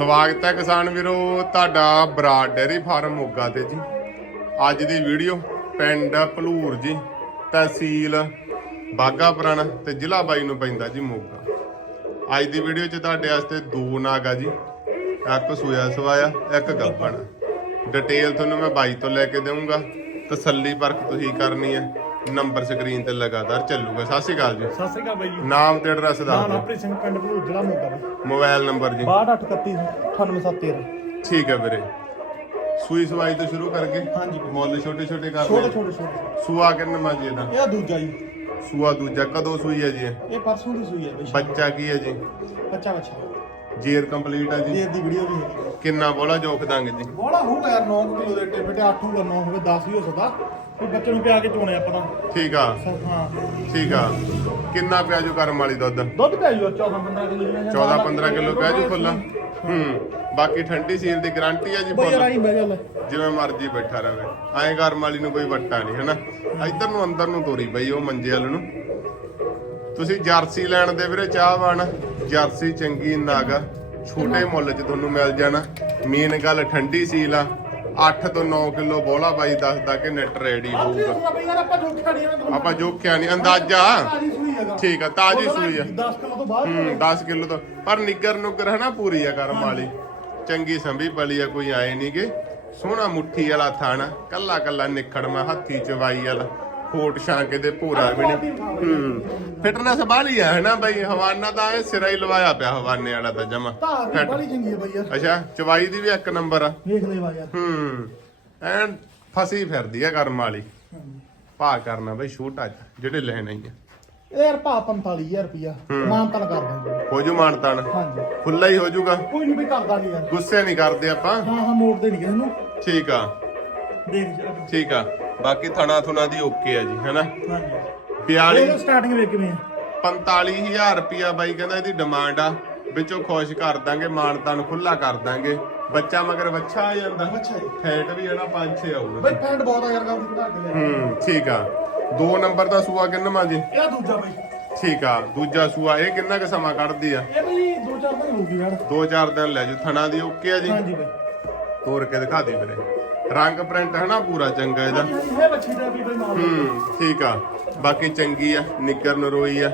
ਸਵਾਗਤ ਹੈ ਕਿਸਾਨ ਵੀਰੋ, ਤੁਹਾਡਾ ਬਰਾਡ ਡੇਰੀ ਫਾਰਮ ਮੋਗਾ ਤੇ ਜੀ। ਅੱਜ ਦੀ ਵੀਡੀਓ ਪਿੰਡ ਭਲੂਰ ਜੀ, ਤਹਿਸੀਲ ਬਾਗਾ ਪੁਰਾਣਾ ਤੇ ਜ਼ਿਲ੍ਹਾ ਬਾਈ ਨੂੰ ਪੈਂਦਾ ਜੀ ਮੋਗਾ। ਅੱਜ ਦੀ ਵੀਡੀਓ 'ਚ ਤੁਹਾਡੇ ਵਾਸਤੇ ਦੋ ਨਾਗ ਆ ਜੀ, ਇੱਕ ਸੂਆ ਸਵਾਇਆ, ਇੱਕ ਗੱਬਣ। ਡਿਟੇਲ ਤੁਹਾਨੂੰ ਮੈਂ ਬਾਈ ਤੋਂ ਲੈ ਕੇ ਦੇਵਾਂਗਾ ਤਸੱਲੀ ਪਰਖ ਤੁਸੀਂ ਕਰਨੀ ਹੈ। ਨੰਬਰ ਸਕਰੀਨ ਤੇ ਲਗਾਤਾਰ ਚੱਲੂਗਾ। ਸਤਿ ਸ਼੍ਰੀ ਅਕਾਲ ਜੀ। ਸਤਿ ਸ੍ਰੀ ਅਕਾਲ ਬਾਈ ਜੀ। ਨਾਮ ਤੇ ਐਡਰੈਸ ਦੱਸ ਨਾਮ ਦਿਓ। ਸਿੰਘ ਪਿੰਡ ਭਲੂਰ ਜ਼ਿਲ੍ਹਾ ਮੋਗਾ ਬਾਈ। ਮੋਬਾਈਲ ਨੰਬਰ ਜੀ। 6231 98713 ਠੀਕ ਹੈ ਵੀਰੇ। ਸੂਈ ਸਵਾਈ ਤੋਂ ਸ਼ੁਰੂ ਕਰਕੇ ਹਾਂਜੀ। ਮੁੱਲ ਛੋਟੇ ਛੋਟੇ ਕਰ ਛੋਟੇ ਛੋਟੇ ਛੋਟੇ। ਸੂਆ ਕਿੰਨਾ ਮਾਜੀ ਇਹਦਾ? ਇਹ ਦੂਜਾ ਜੀ। ਸੂਆ ਦੂਜਾ। ਕਦੋਂ ਸੂਈ ਹੈ ਜੀ ਇਹ? ਇਹ ਪਰਸੋਂ ਦੀ ਸੂਈ ਹੈ ਬਾਈ। ਬੱਚਾ ਕੀ ਹੈ ਜੀ? ਬੱਚਾ ਬੱਚਾ। ਜੇਰ ਕੰਪਲੀਟ ਹੈ ਜੀ। ਇਹ ਦੀ ਵੀਡੀਓ ਵੀ ਹੈ ਕਿੰਨਾ ਬੋਲਾ ਜੋਖ ਦਾਂਗੇ ਜੀ। ਬੋਲਾ ਹੋਊਗਾ ਯਾਰ 9 ਕਿਲੋ ਦੇ ਤੇ 8 ਹੋਊਗਾ 9 ਹੋਵੇ 10 ਵੀ ਹੋ ਸਕਦਾ। ਵੀ ਬੱਚੇ ਨੂੰ ਪਿਆ ਕੇ ਚੋਣੇ ਆਪਾਂ ਠੀਕ ਆ। ਤਾਂ ਹਾਂ। ਠੀਕ ਆ। ਕਿੰਨਾ ਪਿਆ ਜੋ ਕਰਮ ਵਾਲੀ ਦੁੱਧ? ਦੁੱਧ ਪਿਆ ਜੀ 14 15 ਕਿਲੋ 14 15 ਕਿਲੋ ਪਿਆ ਜੋ ਖੁੱਲਾ ਹੂੰ। ਬਾਕੀ ਠੰਡੀ ਸੀਲ ਦੀ ਗਾਰੰਟੀ ਹੈ ਜੀ ਬਈ ਯਾਰ ਫੁੱਲ। ਆਈ ਬਹਿ ਜਾ ਲੈ। ਜਿਵੇਂ ਮਰਜ਼ੀ ਬੈਠਾ ਰਵੇ। ਐਂ ਕਰਮ ਵਾਲੀ ਨੂੰ ਕੋਈ ਵੱਟਾ ਨਹੀਂ ਹੈਨਾ? ਇੱਧਰ ਨੂੰ ਅੰਦਰ ਨੂੰ ਤੋਰੀ ਬਈ ਉਹ ਮੰਜੇ ਵਾਲ ਨੂੰ। ਤੁਸੀਂ ਜਰਸੀ ਲੈਣ ਦੇ ਵੀਰੇ ਚਾਹਵਾਨ। ਜਰਸੀ ਚੰਗੀ ਨਾਗ। ਛੋਟੇ ਮੁੱਲ 'ਚ ਤੁਹਾਨੂੰ ਮਿਲ ਜਾਣਾ। ਮੇਨ ਗੱਲ ਠੰਡੀ ਸੀਲ ਆ। 8 ਤੋਂ 9 ਕਿਲੋ ਬੋਲਾ ਬਾਈ ਦੱਸਦਾ ਕਿ ਨੈਟ ਰੈਡੀ ਹੋਊਗਾ। ਆਪਾਂ ਜੋਖਿਆ ਨਹੀਂ ਅੰਦਾਜ਼ਾ? ਠੀਕ ਆ ਤਾਜੀ ਸੂਈ ਆ। 10 ਕਿਲੋ ਤੋਂ ਬਾਅਦ ਹੂੰ 10 ਕਿਲੋ ਤੋਂ। ਪਰ ਨਿੱਗਰ ਨੁੱਗਰ ਹੈ ਨਾ ਪੂਰੀ ਆ ਕਰਮ ਵਾਲੀ। ਚੰਗੀ ਸੰਭੀ ਪਲੀ ਆ ਕੋਈ ਆਏ ਨਹੀਂਗੇ ਸੋਹਣਾ ਮੁੱਠੀ ਵਾਲਾ ਥਾਣਾ। ਕੱਲਾ ਕੱਲਾ ਨਿਖੜ ਮੈਂ ਹੱਥੀ ਚਵਾਈ ਵਾਲਾ। ਕੋਟ ਛਾਂਕੇ ਦੇ ਭੂਰਾ ਵੀ ਨਹੀਂ। ਹੂੰ। ਫਿਟਨੈਸ ਬਾਲੀ ਆ ਹੈ ਨਾ ਬਈ? ਹਵਾਨਾ ਤਾਂ ਇਹ ਸਿਰਾ ਹੀ ਲਵਾਇਆ ਪਿਆ ਹਵਾਨੇ ਵਾਲਾ ਤਾਂ ਜਮਾ। ਧਾਰ ਵੀ ਬੜੀ ਚੰਗੀ ਹੈ ਬਈ ਯਾਰ। ਅੱਛਾ ਚਵਾਈ ਦੀ ਵੀ ਇੱਕ ਨੰਬਰ ਆ। ਵੇਖ ਲੈ ਵਾ ਯਾਰ। ਹੂੰ। ਐਨ ਫਸੀ ਫਿਰਦੀ ਆ ਕਰਮ ਵਾਲੀ। ਭਾ ਕਰਨਾ ਬਈ ਛੋਟਾ ਜਿਹਾ, ਜਿਹੜੇ ਲੈਣਾ ਹੀ ਆ। ਇਹ ਯਾਰ ਭਾ 45000 ਰੁਪਿਆ ਮਾਨਤਨ ਕਰ ਦਾਂਗੇ ਹੋ ਜੂ ਮਾਨਤਾਨ। ਹਾਂਜੀ। ਖੁੱਲਾ ਹੀ ਹੋ ਜੂਗਾ ਕੋਈ ਨਹੀਂ ਵੀ ਕਰ ਦਾਂਗੇ ਯਾਰ। ਗੁੱਸੇ ਨਹੀਂ ਕਰਦੇ ਆਪਾਂ। ਹਾਂ ਹਾਂ ਮੋੜਦੇ ਨਹੀਂ ਕਿਸੇ ਨੂੰ। ਠੀਕ ਆ। ਦੇਖ ਠੀਕ ਆ। ਬਾਕੀ ਥਣਾ ਥੁਣਾ ਦੀ ਓਕੇ ਆ ਜੀ ਹੈਨਾ? ਹਾਂਜੀ। 42 ਇਹ ਸਟਾਰਟਿੰਗ ਵੇਖ ਕਿਵੇਂ ਆ? 45000 ਰੁਪਿਆ ਬਾਈ ਕਹਿੰਦਾ ਇਹਦੀ ਡਿਮਾਂਡ ਆ। ਵਿੱਚੋਂ ਖੁਸ਼ ਕਰ ਦਾਂਗੇ ਮਾਨਤਾਨ ਖੁੱਲਾ ਕਰ ਦਾਂਗੇ। ਬੱਚਾ ਮਗਰ ਵੱਛਾ ਆ ਜਾਂਦਾ। ਅੱਛਾ ਫੈਟ ਵੀ ਇਹਦਾ 5-6 ਆਊਗਾ। ਬਈ ਫੈਂਡ ਬਹੁਤ ਆ ਯਾਰ ਗੱਲ ਦੀ ਘਟਾ ਕੇ ਲੈ ਹੂੰ ਠੀਕ ਆ। ਦੋ ਨੰਬਰ ਦਾ ਸੂਆ ਕਿੰਨਾ ਜੀ? ਇਹ ਦੂਜਾ ਬਈ। ਠੀਕ ਆ ਦੂਜਾ ਸੂਆ ਇਹ ਕਿੰਨਾ ਕੁ ਸਮਾਂ ਕੱਢਦੀ ਆ? ਇਹ ਬਈ ਦੋ ਚਾਰ ਦਿਨ ਹੋ ਗਏ ਯਾਰ। ਦੋ ਚਾਰ ਦਿਨ ਲੈ ਜੂ ਥਣਾ ਦੀ ਓਕੇ ਆ ਜੀ? ਹਾਂਜੀ ਬਈ। ਤੋੜ ਕੇ ਦਿਖਾ ਦੇ ਵੀਰੇ। ਰੰਗ ਪ੍ਰਿੰਟ ਹੈ ਨਾ ਪੂਰਾ ਚੰਗਾ ਇਹਦਾ। ਇਹ ਬੱਚੀ ਦਾ ਵੀ ਬਈ ਮਾਲ ਹੂੰ ਠੀਕ ਆ। ਬਾਕੀ ਚੰਗੀ ਆ ਨਿੱਕਰ ਨਰੋਈ ਆ।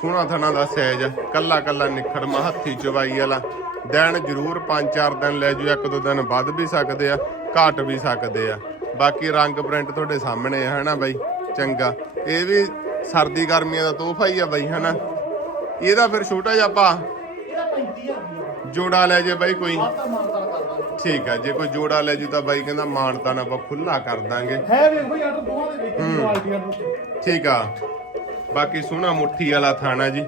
ਸੋਹਣਾ ਥਣਾ ਦਾ ਸਾਈਜ਼ ਆ। ਕੱਲਾ ਕੱਲਾ ਨਿਖੜ ਮਾ ਹੱਥੀ ਚਵਾਈ ਵਾਲਾ। ਦਿਨ ਜ਼ਰੂਰ 5-4 ਦਿਨ ਲੈ ਜੂ ਇੱਕ ਦੋ ਦਿਨ ਵੱਧ ਵੀ ਸਕਦੇ ਆ ਘਟ ਵੀ ਸਕਦੇ ਆ। ਬਾਕੀ ਰੰਗ ਪ੍ਰਿੰਟ ਤੁਹਾਡੇ ਸਾਹਮਣੇ ਆ ਹਨਾ ਬਾਈ? ਚੰਗਾ। ਇਹ ਵੀ ਸਰਦੀ ਗਰਮੀਆਂ ਦਾ ਤੋਹਫਾ ਹੀ ਆ ਬਾਈ ਹਨਾ ਇਹਦਾ ਫਿਰ ਛੋਟਾ ਜਿਹਾ ਪਾ ਇਹਦਾ 35000 ਰੁਪਿਆ ਜੋੜਾ ਲੈ ਜੇ ਬਾਈ ਕੋਈ। ਤਾਂ ਠੀਕ ਆ ਜੇ ਕੋਈ ਜੋੜਾ ਲੈ ਜੂ ਤਾਂ ਬਾਈ ਕਹਿੰਦਾ ਮਾਨਤਾ ਨਾ ਆਪਾਂ ਖੁੱਲਾ ਕਰ ਦਾਂਗੇ। ਹੈ ਵੇਖ ਬਈ ਯਾਰ ਦੋਵਾਂ ਦੇ ਵੇਖ ਕੁਆਲਿਟੀ ਯਾਰ ਠੀਕ ਆ। ਬਾਕੀ ਸੋਹਣਾ ਮੁੱਠੀ ਵਾਲਾ ਥਾਣਾ ਜੀ।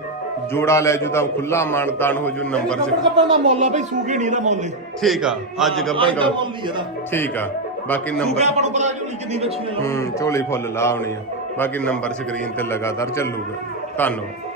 ਜੋੜਾ ਲੈ ਜੂ ਤਾਂ ਖੁੱਲਾ ਮਾਨਤਾਨ ਹੋ ਜੂ ਨੰਬਰ ਚ ਕੱਪੜਾ ਦਾ ਮੁੱਲ ਆ ਬਈ ਸੂਗੀ ਨਹੀਂ ਇਹਦਾ ਮੁੱਲ ਠੀਕ ਆ ਅੱਜ ਗੱਬਣ ਦਾ ਕਰ ਮੁੱਲ ਹੀ ਇਹਦਾ। ਠੀਕ ਆ ਬਾਕੀ ਨੰਬਰ ਆਪਾਂ ਨੂੰ ਪਤਾ ਕਿਉਂ ਕਿੰਨੀ ਬੱਚੀ ਨੇ ਹੂੰ ਝੋਲੀ ਫੁੱਲ ਲਾ ਆਉਣੀ ਆ। ਬਾਕੀ ਨੰਬਰ ਸਕਰੀਨ ਤੇ ਲਗਾਤਾਰ ਚੱਲੂਗਾ। ਧੰਨਵਾਦ।